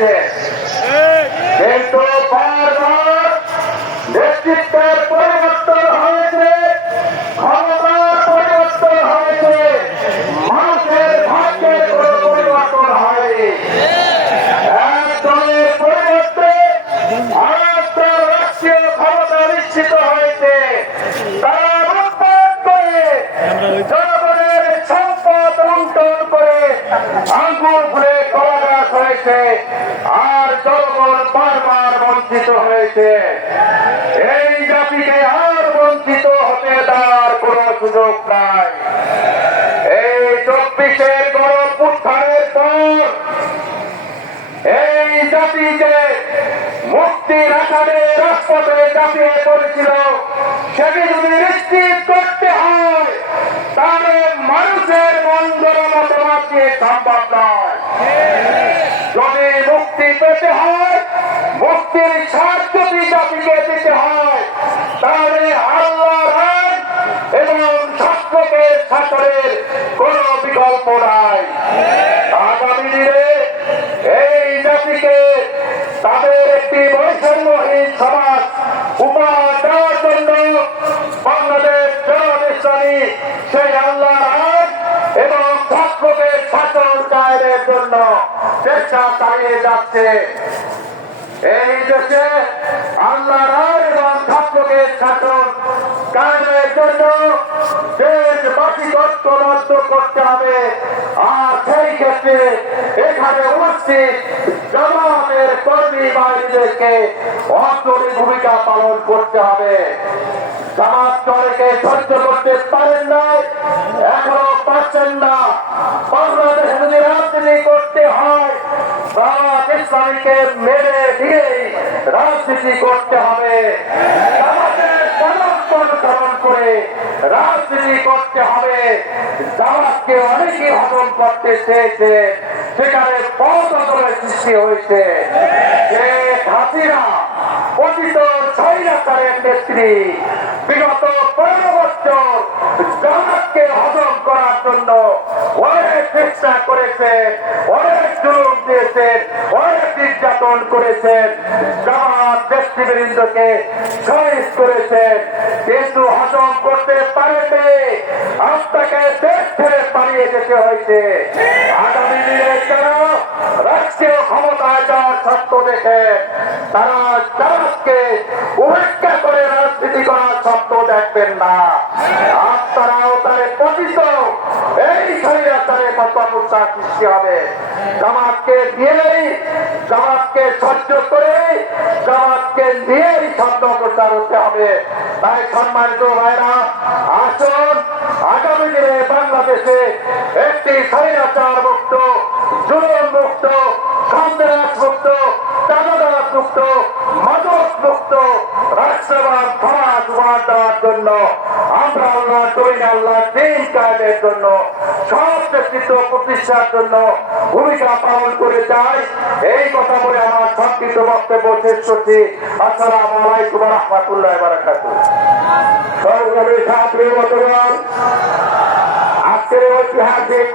হয়েছে। কিন্তু বারবার নেতৃত্বের পরিবর্তন হয়েছে। ক্ষমতার পরিবর্তন হয়েছে। মানুষের ভাগ্যের কোনো পরিবর্তন হয়নি। এক দলের পরিবর্তে আরেকটা রাষ্ট্রীয় ক্ষমতা নিশ্চিত হয়েছে। তারা লুটপাট করে, জনগণের সম্পদ লুণ্ঠন করে হয়েছে আর জনগণ বারবার বঞ্চিত হয়েছে। এই জাতিকে আর বঞ্চিত হতে দেওয়ার কোনো সুযোগ নাই। এই চব্বিশের গরম উত্থানের পর এই জাতি যে মুক্তির আকারে রাজপথে চাপিয়ে পড়েছিল সেটি যদি নিশ্চিত করতে হয়, তাহলে মানুষের মঙ্গল মতামত দিয়ে সম্ভব নয়। পেতে হয়, মুক্তির যদি জাতিকে দিতে হয়। তাহলে আল্লাহ এবং শাস্ত্রকে শাসনের কোন বিকল্প নাই। আগামী এই জাতিকে তাদের একটি বৈষম্যহীন সমাজ উপহার দেওয়ার জন্য বাংলাদেশ জামাত ইসলামী সেই আল্লাহ রায় এবং ছাত্রকে শাসন কায়ের জন্য চেষ্টা চালিয়ে যাচ্ছে। এই দেশে আল্লাহ এবং ছাত্রকে শাসন কায়ের জন্য দেশবাসী ঐক্যবদ্ধ করতে হবে। আর সেই ক্ষেত্রে এখানে উপস্থিত জামাতের কর্মী বাহিনীদেরকে অগ্রণী ভূমিকা পালন করতে হবে। জামাত দলকে সহ্য করতে পারেন না এখনও পাচ্ছেন না বাংলাদেশে যদি রাজনীতি করতে হয় জামাত ইসলামীকে মেরে দিয়েই রাজনীতি করতে হবে। অনেকে হজম বিগত জামাতকে হজম করার জন্য অনেক চেষ্টা করেছে, অনেক জুলুম দিয়েছেন নির্যাতন করেছেন। জামাত ব্যক্তিবৃন্দকে শহীদ করেছেন। কিন্তু হজম করতে পারেনি আপনাকে দেশ ছেড়ে পালিয়ে যেতে হয়েছে। আগামী দিনে যারা রাষ্ট্রীয় ক্ষমতায় যাওয়ার স্বপ্ন দেখে তারা জামাতকে উপেক্ষা করে রাজনীতি করার স্বপ্ন দেখবেন না। আপনারাও তারে পতিত। এই শরীরাচারে মতামুষা সৃষ্টি হবে? জামাতকে দিয়েই জামাতকে সহ্য করে জামাতকে নিয়েই ছন্দ প্রচার হতে হবে। তাই সম্মানিত ভাইরা, আসুন, আগামী দিনে বাংলাদেশে একটি স্বৈরাচার মুক্ত, জুলুম মুক্ত, সন্ত্রাস মুক্ত মুক্ত, মাদক মুক্ত রাষ্ট্রবাদ, সমাজ উপহার দেওয়ার জন্য আমরা আল্লাহ তৈরি আল্লাহ দিন কায়েমের জন্য, সব ব্যক্তিত্ব প্রতিষ্ঠার জন্য ভূমিকা পালন করে যায় এই কথা বলে আমার সংক্ষিপ্ত বক্তব্য শেষ করছি। আসসালাম আলাইকুম রহমতুল্লাহ বারাকাত আজকের ঐতিহাসিক